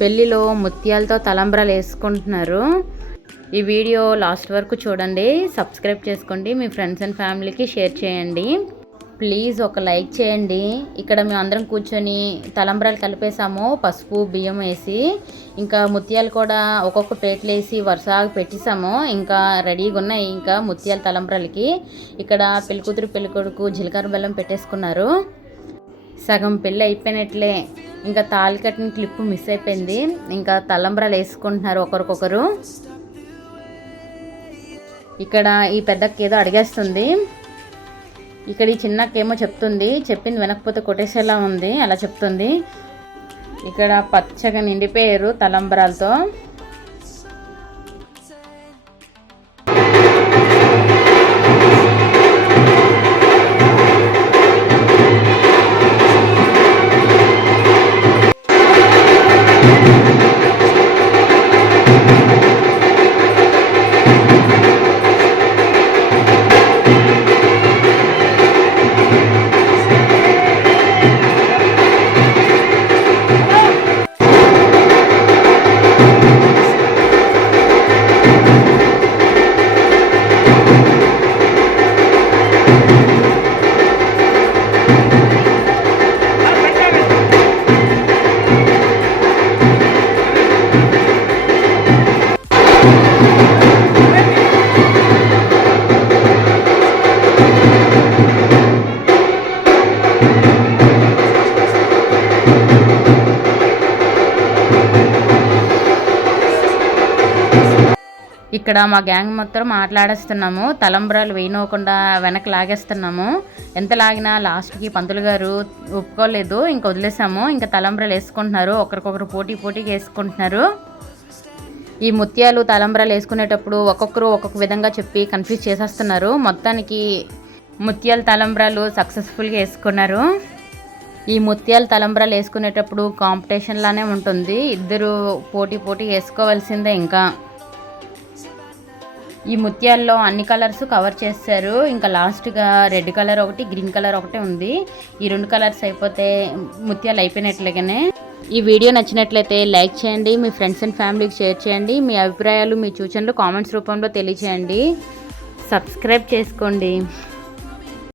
పెళ్ళిలో ముత్యాలతో తలంబ్రాలు వేసుకుంటున్నారు. ఈ వీడియో లాస్ట్ వరకు చూడండి. సబ్స్క్రైబ్ చేసుకోండి. మీ ఫ్రెండ్స్ అండ్ ఫ్యామిలీకి షేర్ చేయండి. ప్లీజ్ ఒక లైక్ చేయండి. ఇక్కడ మేము అందరం కూర్చొని తలంబ్రాలు కలిపేసాము పసుపు బియ్యం వేసి ఇంకా ముత్యాలు కూడా ఒక్కొక్క ప్లేట్లు వేసి వరుసగా పెట్టేసాము ఇంకా రెడీగా ఉన్నాయి ఇంకా ముత్యాల తలంబ్రాలకి. ఇక్కడ పెళ్ళికూతురు పెళ్ళికొడుకు జీలకర్ర బెల్లం పెట్టేసుకున్నారు. సగం పెళ్ళి అయిపోయినట్లే. ఇంకా తాళి కట్టిన క్లిప్ మిస్ అయిపోయింది. ఇంకా తలంబ్రాలు వేసుకుంటున్నారు ఒకరికొకరు. ఇక్కడ ఈ పెద్దకి ఏదో అడిగేస్తుంది. ఇక్కడ ఈ చిన్నకేమో చెప్తుంది. చెప్పింది వినకపోతే కొట్టేసేలా ఉంది. అలా చెప్తుంది. ఇక్కడ పచ్చగా నిండిపోయారు తలంబరాలతో. ఇక్కడ మా గ్యాంగ్ మొత్తం మాట్లాడేస్తున్నాము తలంబ్రాలు వేయనోకుండా వెనక్కి లాగేస్తున్నాము. ఎంత లాగినా లాస్ట్కి పంతులు గారు ఒప్పుకోలేదు ఇంకా వదిలేసాము. ఇంకా తలంబ్రాలు వేసుకుంటున్నారు. ఒకరికొకరు పోటీ పోటీగా వేసుకుంటున్నారు. ఈ ముత్యాలు తలంబ్రాలు వేసుకునేటప్పుడు ఒక్కొక్కరు ఒక్కొక్క విధంగా చెప్పి కన్ఫ్యూజ్ చేసేస్తున్నారు. మొత్తానికి ముత్యాల తలంబ్రాలు సక్సెస్ఫుల్గా వేసుకున్నారు. ఈ ముత్యాల తలంబ్రాలు వేసుకునేటప్పుడు కాంపిటీషన్లానే ఉంటుంది. ఇద్దరు పోటీ పోటీ వేసుకోవాల్సిందే ఇంకా. ఈ ముత్యాల్లో అన్ని కలర్స్ కవర్ చేస్తారు. ఇంకా లాస్ట్గా రెడ్ కలర్ ఒకటి గ్రీన్ కలర్ ఒకటి ఉంది. ఈ రెండు కలర్స్ అయిపోతే ముత్యాలు అయిపోయినట్లుగానే. ఈ వీడియో నచ్చినట్లయితే లైక్ చేయండి మీ ఫ్రెండ్స్ అండ్ ఫ్యామిలీకి షేర్ చేయండి మీ అభిప్రాయాలు మీ సూచనలు కామెంట్స్ రూపంలో తెలియచేయండి. సబ్స్క్రైబ్ చేసుకోండి.